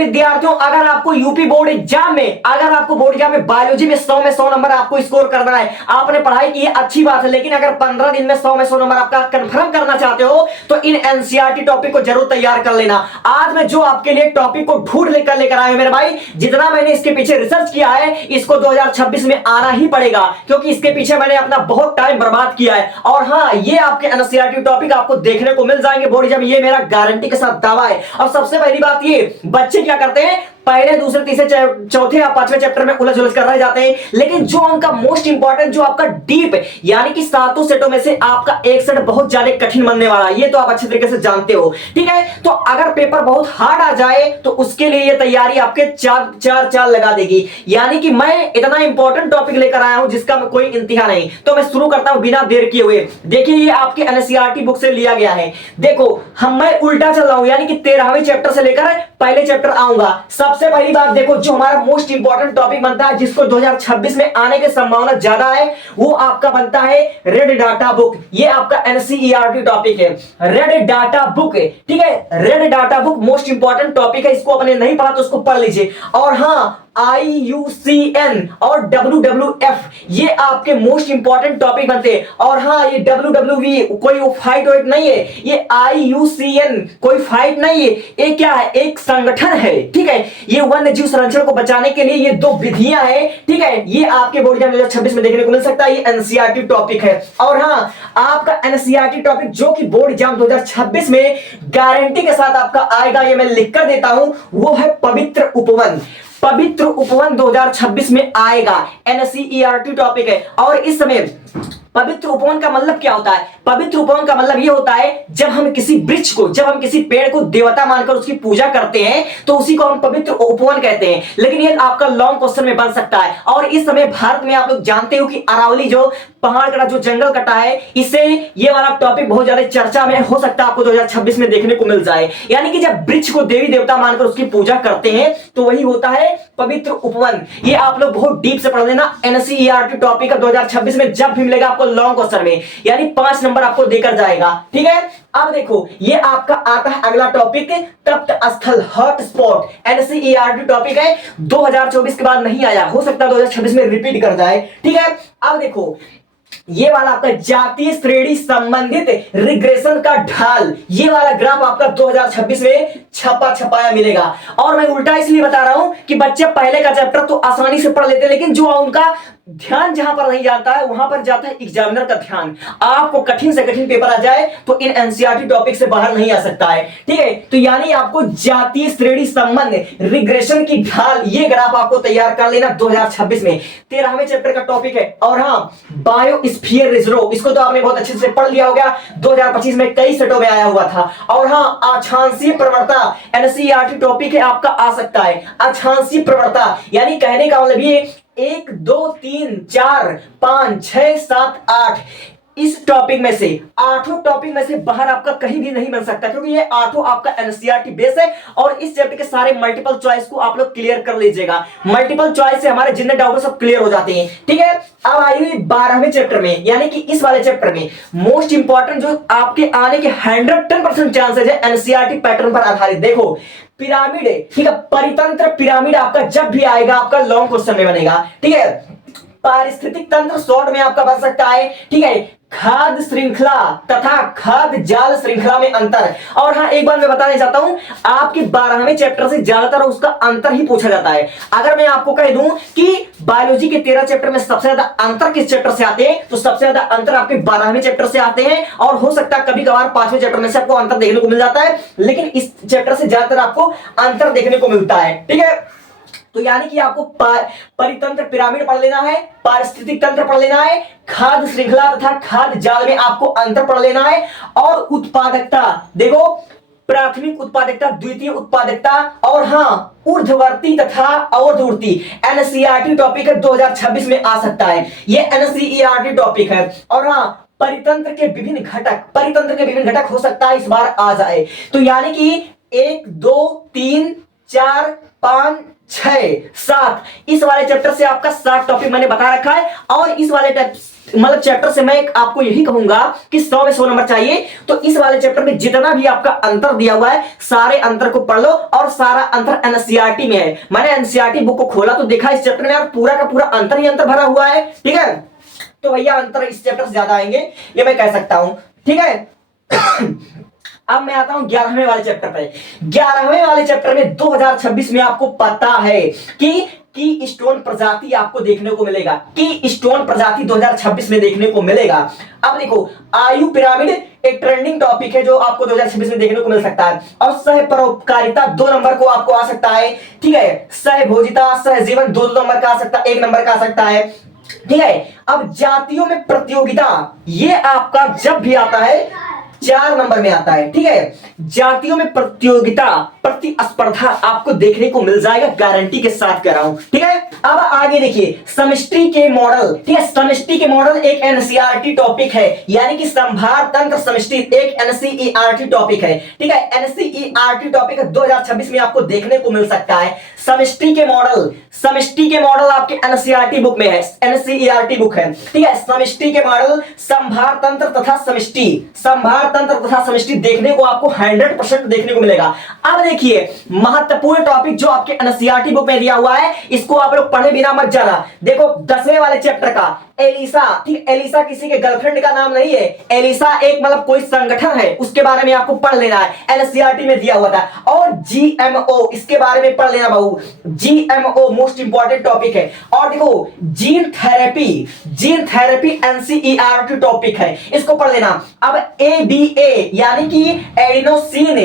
विद्यार्थियों, अगर आपको यूपी बोर्ड एग्जाम में, अगर आपको बोर्ड एग्जाम में बायोलॉजी में 100 में 100 नंबर आपको स्कोर करना है, आपने पढ़ाई की है अच्छी बात है, लेकिन अगर 15 दिन में 100 में 100 नंबर आपका कंफर्म करना चाहते हो तो इन एनसीईआरटी टॉपिक को जरूर तैयार कर लेना। आज मैं जो आपके लिए टॉपिक को ढूंढ लेकर आया हूं मेरे भाई, जितना मैंने इसके पीछे रिसर्च किया है, इसको 2026 में आना ही पड़ेगा, क्योंकि इसके पीछे मैंने अपना बहुत टाइम बर्बाद किया है। और हाँ, ये आपके एनसीईआरटी टॉपिक आपको देखने को मिल जाएंगे बोर्ड एग्जाम, ये मेरा गारंटी के साथ दावा है। और सबसे पहली बात, ये बच्चे क्या करते हैं, पहले दूसरे तीसरे चौथे या पांचवें चैप्टर में उलझ कर रह जाते हैं, लेकिन जो उनका मोस्ट इंपॉर्टेंट, जो आपका डीप यानी कि सातों सेटों में से आपका एक सेट बहुत ज्यादा कठिन बनने वाला है, ये तो आप अच्छे तरीके से जानते हो, ठीक है। तो अगर पेपर बहुत हार्ड आ जाए तो उसके लिए ये तैयारी आपके चार लगा देगी। यानी कि मैं इतना इंपॉर्टेंट टॉपिक लेकर आया हूं जिसका कोई इंतहा नहीं। तो मैं शुरू करता हूं बिना देर किए हुए। देखिए, ये आपके एनसीईआरटी बुक से लिया गया है। देखो, मैं उल्टा चल रहा हूं, यानी कि 13वें चैप्टर से लेकर पहले चैप्टर आऊंगा। सबसे पहली बात देखो, जो हमारा मोस्ट इंपॉर्टेंट टॉपिक बनता है, जिसको 2026 में आने की संभावना ज्यादा है, वो आपका बनता है रेड डाटा बुक। ये आपका एनसीईआरटी टॉपिक है, रेड डाटा बुक, ठीक है। Red data book most important topic है, इसको अपने नहीं पढ़ा तो उसको पढ़ लीजिए। और हाँ, IUCN और WWF ये आपके मोस्ट इंपॉर्टेंट टॉपिक बनते हैं। और हाँ, ये WWE कोई वो फाइट वाइट नहीं है, ये IUCN कोई फाइट नहीं है, ये क्या है, एक संगठन है, ठीक है। ये वन्य जीव संरक्षण को बचाने के लिए ये दो विधियां हैं, ठीक है। ये आपके बोर्ड एग्जाम 2026 में देखने को मिल सकता है, ये एनसीईआरटी टॉपिक है। और हाँ, आपका एनसीईआरटी टॉपिक जो कि बोर्ड एग्जाम 2026 में गारंटी के साथ आपका आएगा, ये मैं लिख कर देता हूं, वो है पवित्र उपवन। पवित्र उपवन 2026 में आएगा, एनसीईआरटी टॉपिक है। और इस समय पवित्र उपवन का मतलब क्या होता है? पवित्र उपवन का मतलब यह होता है, जब हम किसी वृक्ष को, जब हम किसी पेड़ को देवता मानकर उसकी पूजा करते हैं तो उसी को हम पवित्र उपवन कहते हैं। लेकिन ये आपका लॉन्ग क्वेश्चन में बन सकता है। और इस समय भारत में आप लोग जानते हो कि अरावली जो पहाड़ का जो जंगल कटा है, इससे ये वाला टॉपिक बहुत ज्यादा चर्चा में हो सकता है, आपको 2026 में देखने को मिल जाए। यानी कि जब वृक्ष को देवी देवता मानकर उसकी पूजा करते हैं तो वही होता है पवित्र उपवन। ये आप लोग बहुत डीप से पढ़ लेना, एनसीईआरटी टॉपिक 2026 में जब भी मिलेगा आपको लॉन्ग क्वेश्चन में, यानी 5 नंबर आपको देकर जाएगा, ठीक है। अब देखो, ये आपका आता है अगला टॉपिक, तप्त स्थल, हॉट स्पॉट। एनसीईआरटी टॉपिक है, 2024 के बाद नहीं आया, हो सकता है 2026 में रिपीट कर जाए, ठीक है। अब देखो, ये वाला आपका जातीय श्रेणी संबंधित रिग्रेशन का ढाल, ये वाला ग्राफ आपका 2026 में छपाया मिलेगा। और मैं उल्टा इसलिए बता रहा हूं कि बच्चे पहले का चैप्टर तो आसानी से पढ़ लेते हैं, लेकिन जो उनका ध्यान जहां पर नहीं जाता है वहां पर जाता है एग्जामिनर का ध्यान। आपको कठिन से कठिन पेपर आ जाए तो इन एनसीईआरटी टॉपिक से बाहर नहीं आ सकता है, ठीक है। तो यानी आपको जातीय श्रेणी संबंध रिग्रेशन की ढाल, ये ग्राफ आपको तैयार कर लेना 2026 में, 13वें चैप्टर का टॉपिक है। और हाँ, बायोस्फीयर रिजर्व, इसको तो आपने बहुत अच्छे से पढ़ लिया होगा, 2025 में कई सेटों में आया हुआ था। और हाँ, अक्षांशीय प्रवणता एनसीईआरटी टॉपिक है, आपका आ सकता है। अक्षांशीय प्रवणता यानी कहने का मतलब ये 1 2 3 4 5 6 7 8 इस टॉपिक में से, 8 टॉपिक में से बाहर आपका कहीं भी नहीं बन सकता, क्योंकि ये 8 आपका एनसीईआरटी बेस है। और इस चैप्टर के सारे मल्टीपल चॉइस को आप लोग क्लियर कर लीजिएगा। मल्टीपल चॉइस से हमारे जितने डाउट सब क्लियर हो जाते हैं, ठीक है। अब आइए 12वें चैप्टर में, यानी कि इस वाले चैप्टर में मोस्ट इंपॉर्टेंट जो आपके आने के 110% चांसेस है एनसीईआरटी पैटर्न पर आधारित। देखो, पिरामिड है, ठीक है, परितंत्र पिरामिड आपका जब भी आएगा आपका लॉन्ग क्वेश्चन में बनेगा, ठीक है। पारिस्थितिक तंत्र शॉर्ट में आपका बन सकता है, ठीक है। खाद्य श्रृंखला तथा खाद्य जाल श्रृंखला में अंतर। और हाँ, एक बार मैं बताना चाहता हूं, आपके 12वें चैप्टर से ज्यादातर उसका अंतर ही पूछा जाता है। अगर मैं आपको कह दूं कि बायोलॉजी के 13 चैप्टर में सबसे ज्यादा अंतर किस चैप्टर से आते हैं, तो सबसे ज्यादा अंतर आपके 12वें चैप्टर से आते हैं। और हो सकता है कभी कभार 5वें चैप्टर में से आपको अंतर देखने को मिल जाता है, लेकिन इस चैप्टर से ज्यादातर आपको अंतर देखने को मिलता है, ठीक है। तो यानी कि आपको परितंत्र पिरामिड पढ़ लेना है, पारिस्थितिक तंत्र पढ़ लेना है, खाद्य श्रृंखला तथा खाद्य जाल में आपको अंतर पढ़ लेना है। और उत्पादकता, देखो, प्राथमिक उत्पादकता, द्वितीय उत्पादकता, और हाँ, ऊर्ध्ववर्ती तथा अवधवर्ती एनसीईआरटी टॉपिक है, 2026 में आ सकता है, ये एनसीईआरटी टॉपिक है। और हाँ, परितंत्र के विभिन्न घटक हो सकता है इस बार आ जाए। तो यानी कि 1 2 3 4 5 6 7 इस वाले चैप्टर से आपका 7 टॉपिक मैंने बता रखा है। और इस वाले मतलब चैप्टर से मैं आपको यही कहूंगा कि 100 में 100 नंबर चाहिए। तो इस वाले चैप्टर में जितना भी आपका अंतर दिया हुआ है सारे अंतर को पढ़ लो, और सारा अंतर एनसीईआरटी में है। मैंने एनसीईआरटी बुक को खोला तो देखा इस चैप्टर में यार पूरा का पूरा अंतर ही अंतर भरा हुआ है। ठीक है, तो भैया अंतर इस चैप्टर से ज्यादा आएंगे, ये मैं कह सकता हूं। ठीक है अब मैं आता हूं 11वें वाले चैप्टर पे। 11वें वाले चैप्टर में 2026 में आपको पता है कि की स्टोन प्रजाति आपको देखने को मिलेगा। की स्टोन प्रजाति 2026 में देखने को मिलेगा। अब देखो आयु पिरामिड एक ट्रेंडिंग टॉपिक है जो आपको 2026 में देखने को मिल सकता है। और सह परोपकारिता 2 नंबर को आपको आ सकता है। ठीक है, सहभोजिता सहजीवन 2 नंबर का आ सकता है, 1 नंबर का आ सकता है। ठीक है, अब जातियों में प्रतियोगिता ये आपका जब भी आता है 4 नंबर में आता है। ठीक है, जातियों में प्रतियोगिता प्रतिस्पर्धा आपको देखने को मिल जाएगा, गारंटी के साथ कह रहा हूं। ठीक है, अब आगे देखिए समष्टि के मॉडल। ठीक है, समष्टि के मॉडल एक एनसीईआरटी टॉपिक है, यानी कि संभार तंत्र समष्टि एक एनसीईआरटी टॉपिक है। ठीक है, एनसीईआरटी टॉपिक 2026 में आपको देखने को मिल सकता है। समष्टि के मॉडल, समष्टि के मॉडल आपके एनसीईआरटी बुक में है, एनसीईआरटी बुक है। ठीक है, समष्टि के मॉडल संभार तंत्र तथा समष्टि, संभार तंत्र तथा समष्टि देखने को आपको 100% देखने को मिलेगा। अब देखिए महत्वपूर्ण टॉपिक जो आपके एनसीईआरटी बुक में दिया हुआ है, इसको आप लोग पढ़े बिना मत जाना। देखो 10वें वाले चैप्टर का एलिसा। ठीक, एलिसा किसी के गर्लफ्रेंड का नाम नहीं है, एलिसा एक मतलब कोई संगठन है, उसके बारे में आपको पढ़ लेना है, एनसीईआरटी में दिया हुआ था। और जीएमओ इसके बारे में पढ़ लेना बाबू, जीएमओ मोस्ट इंपॉर्टेंट टॉपिक है। और देखो gene therapy, gene therapy NCERT topic है, इसको पढ़ लेना। अब एबीए यानी कि एडिनोसिन,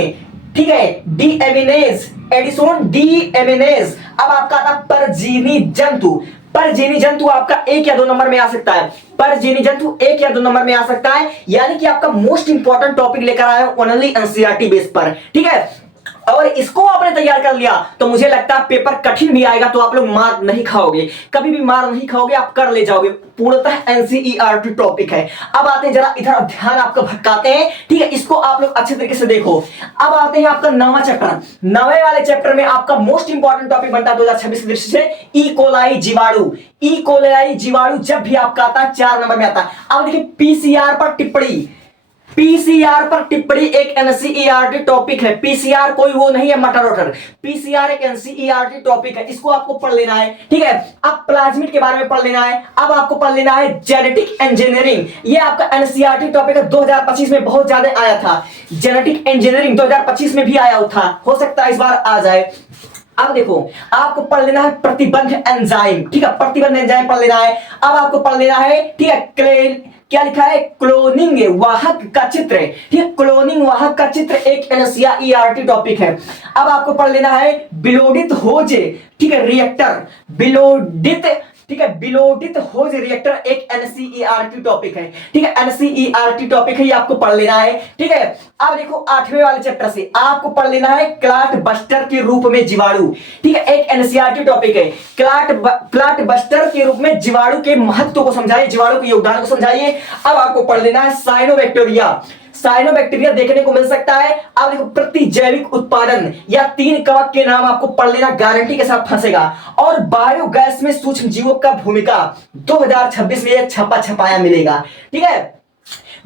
ठीक है, डीएमिनेज, एडिसोन डीएमिनेज। अब आपका आता परजीवी जंतु, परजीवी जंतु आपका 1 या 2 नंबर में आ सकता है, परजीवी जंतु 1 या 2 नंबर में आ सकता है, यानी कि आपका मोस्ट इंपॉर्टेंट टॉपिक लेकर आया हूं ओनली एनसीईआरटी बेस पर। ठीक है, और इसको आपने तैयार कर लिया तो मुझे लगता है पेपर कठिन भी आएगा तो आप लोग मार नहीं खाओगे, कभी भी मार नहीं खाओगे, आप कर ले जाओगे। पूर्णतः एनसीईआरटी टॉपिक है। अब आते हैं जरा इधर ध्यान आपका भटकाते हैं। ठीक है, इसको आप लोग अच्छे तरीके से देखो। अब आते हैं आपका 9वां चैप्टर। 9वें वाले चैप्टर में आपका मोस्ट इंपॉर्टेंट टॉपिक बनता है 2026 की दृष्टि से ई कोलाई जीवाणु। ई कोलाई जीवाणु जब भी आपका आता है 4 नंबर में आता है। अब देखिए पीसीआर पर टिप्पणी, पीसीआर पर टिप्पणी एक एनसीईआरटी टॉपिक है। पीसीआर कोई वो नहीं है मटर वटर, पीसीआर एक एनसीईआरटी टॉपिक है, इसको आपको पढ़ लेना है। ठीक है, अब प्लाज्मिड के बारे में पढ़ लेना है। अब आपको पढ़ लेना है जेनेटिक इंजीनियरिंग, ये आपका एनसीईआरटी टॉपिक है, 2025 में बहुत ज्यादा आया था। जेनेटिक इंजीनियरिंग 2025 में भी आया था, हो सकता है इस बार आ जाए। अब देखो आपको पढ़ लेना है प्रतिबंध एंजाइम। ठीक है, प्रतिबंध एंजाइम पढ़ लेना है। अब आपको पढ़ लेना है, ठीक है, क्या लिखा है, क्लोनिंग वाहक का चित्र। ठीक है, क्लोनिंग वाहक का चित्र एक एनसीईआरटी टॉपिक है। अब आपको पढ़ लेना है बिलोडित होज, ठीक है, रिएक्टर, बिलोडित, ठीक है, बिलोडित होज रिएक्टर एक एनसीईआरटी टॉपिक है। ठीक है, एनसीईआरटी टॉपिक है, ये आपको पढ़ लेना है। ठीक है, अब देखो 8वें वाले चैप्टर से आपको पढ़ लेना है क्लॉट बस्टर के रूप में जीवाणु। ठीक है, एक एनसीईआरटी टॉपिक है, क्लॉट बस्टर के रूप में जीवाणु के महत्व को समझाइए, जीवाणु के योगदान को समझाइए। अब आपको पढ़ लेना है साइनोबैक्टीरिया, साइनोबैक्टीरिया देखने को मिल सकता है। अब देखो प्रतिजैविक उत्पादन या 3 कवक के नाम आपको पढ़ लेना, गारंटी के साथ फंसेगा। और बायोगैस में सूक्ष्म जीवों का भूमिका 2026 में यह छपा छपाया मिलेगा। ठीक है,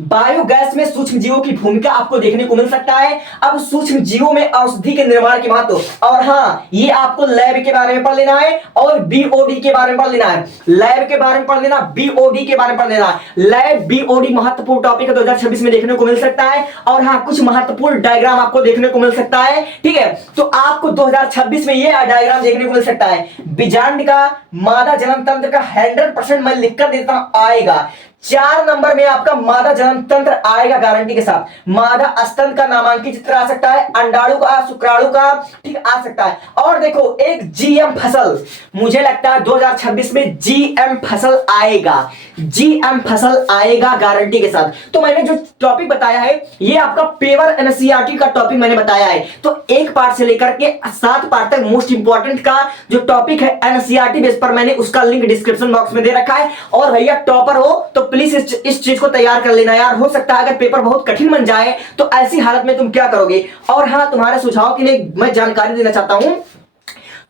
बायोगैस में सूक्ष्म जीवों की भूमिका आपको देखने को मिल सकता है। अब सूक्ष्म जीवों में औषधि के निर्माण के महत्व, और हाँ ये आपको लैब के बारे में पढ़ लेना है और बीओडी के बारे में पढ़ लेना है। लैब के बारे में पढ़ लेना, बीओडी के बारे में पढ़ लेना। लैब बीओडी महत्वपूर्ण टॉपिक है, 2026 में देखने को मिल सकता है। और हाँ कुछ महत्वपूर्ण डायग्राम आपको देखने को मिल सकता है। ठीक है, तो आपको 2026 में ये डायग्राम देखने को मिल सकता है। बीजांड का मादा जनन तंत्र का 100% मैं लिख कर देता हूं आएगा। 4 नंबर में आपका मादा जनन तंत्र आएगा गारंटी के साथ। मादा स्तन का नामांकित चित्र आ सकता है, अंडाणु का, शुक्राणु का, ठीक आ सकता है। और देखो एक जीएम फसल, मुझे लगता है 2026 में जीएम फसल आएगा, जीएम फसल आएगा गारंटी के साथ। तो मैंने जो टॉपिक बताया है ये आपका पेपर एनसीईआरटी का टॉपिक मैंने बताया है। तो 1 पार्ट से लेकर के 7 पार्ट तक मोस्ट इंपॉर्टेंट का जो टॉपिक है एनसीईआरटी बेस पर, मैंने उसका लिंक डिस्क्रिप्शन बॉक्स में दे रखा है। और भैया टॉपर हो तो प्लीज इस चीज को तैयार कर लेना यार। हो सकता है अगर पेपर बहुत कठिन बन जाए तो ऐसी हालत में तुम क्या करोगे। और हाँ तुम्हारे सुझाव के लिए मैं जानकारी देना चाहता हूं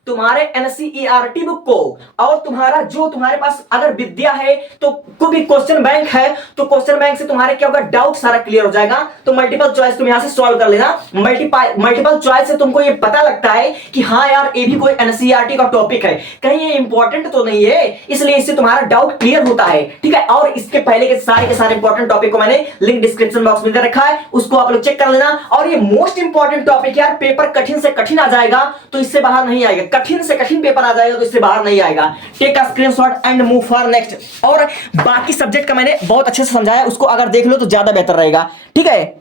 तुम्हारे एनसीईआरटी बुक को और तुम्हारा जो तुम्हारे पास अगर विद्या है तो कोई भी क्वेश्चन बैंक है तो क्वेश्चन बैंक से तुम्हारे क्या होगा, डाउट सारा क्लियर हो जाएगा। तो मल्टीपल चॉइस तुम यहां से सॉल्व कर लेना। मल्टीपल चॉइस से तुमको ये पता लगता है कि हाँ यार ये भी कोई एनसीईआरटी का टॉपिक है, कहीं ये इंपॉर्टेंट तो नहीं है, इसलिए इससे तुम्हारा डाउट क्लियर होता है। ठीक है, और इसके पहले के सारे इंपॉर्टेंट टॉपिक को मैंने लिंक डिस्क्रिप्शन बॉक्स में दे रखा है, उसको आप लोग चेक कर लेना। और ये मोस्ट इंपॉर्टेंट टॉपिक यार, पेपर कठिन से कठिन आ जाएगा तो इससे बाहर नहीं आएगा, कठिन से कठिन पेपर आ जाएगा तो इससे बाहर नहीं आएगा। Take a screenshot and move for next. और बाकी सब्जेक्ट का मैंने बहुत अच्छे से समझाया, उसको अगर देख लो तो ज्यादा बेहतर रहेगा। ठीक है।